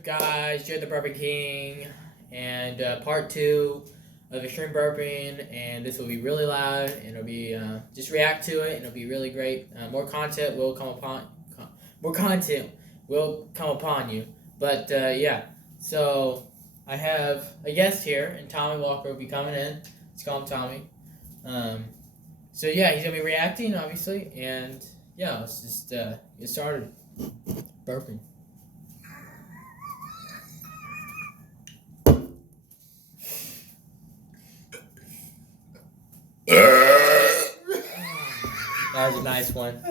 Guys, you're the Burping King, and part 2 of extreme burping, and this will be really loud, and it'll be just react to it, and it'll be really great. More content will come upon you, but yeah. So I have a guest here, and Tommy Walker will be coming in. Let's call him Tommy. So yeah, he's gonna be reacting, obviously, and yeah, let's just get started. Burping. That was a nice one.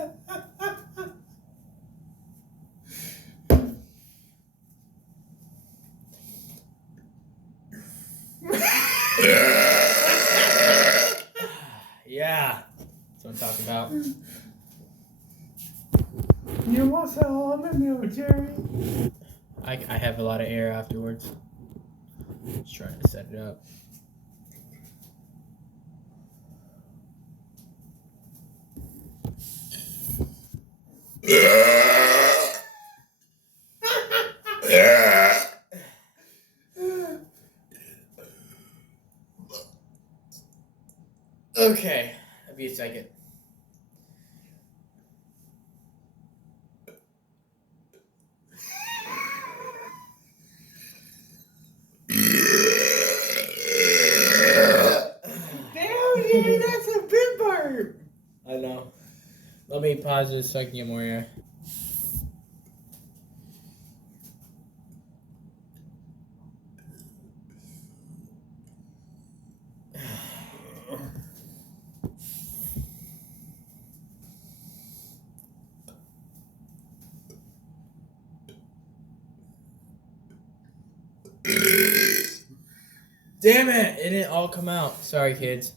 Yeah, that's what I'm talking about. You want some almond milk, Jerry? I have a lot of air afterwards. Just trying to set it up. Okay, that'll be a second. Damn, Jerry, that's a big burp. I know. Let me pause this so I can get more air. Damn it! It didn't all come out. Sorry, kids.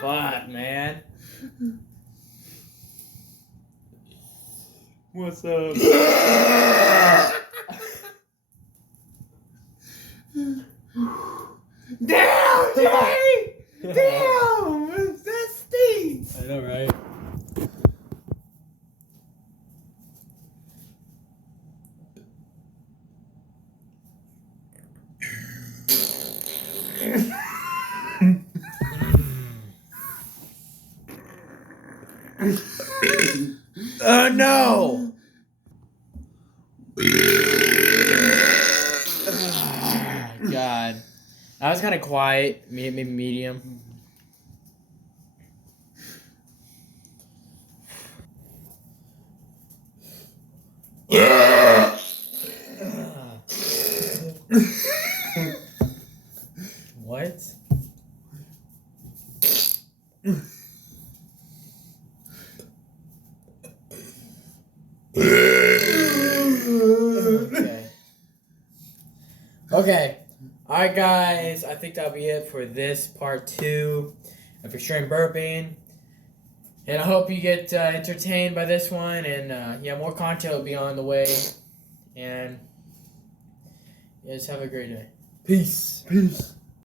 Fuck, man. What's up? Damn, Jerry! Damn! That stinks! I know, right? Oh no! God. I was kind of quiet, maybe medium. What? Okay. Alright, guys. I think that'll be it for this part 2 of extreme burping. And I hope you get entertained by this one. And yeah, more content will be on the way. And yeah, just have a great day. Peace. Peace.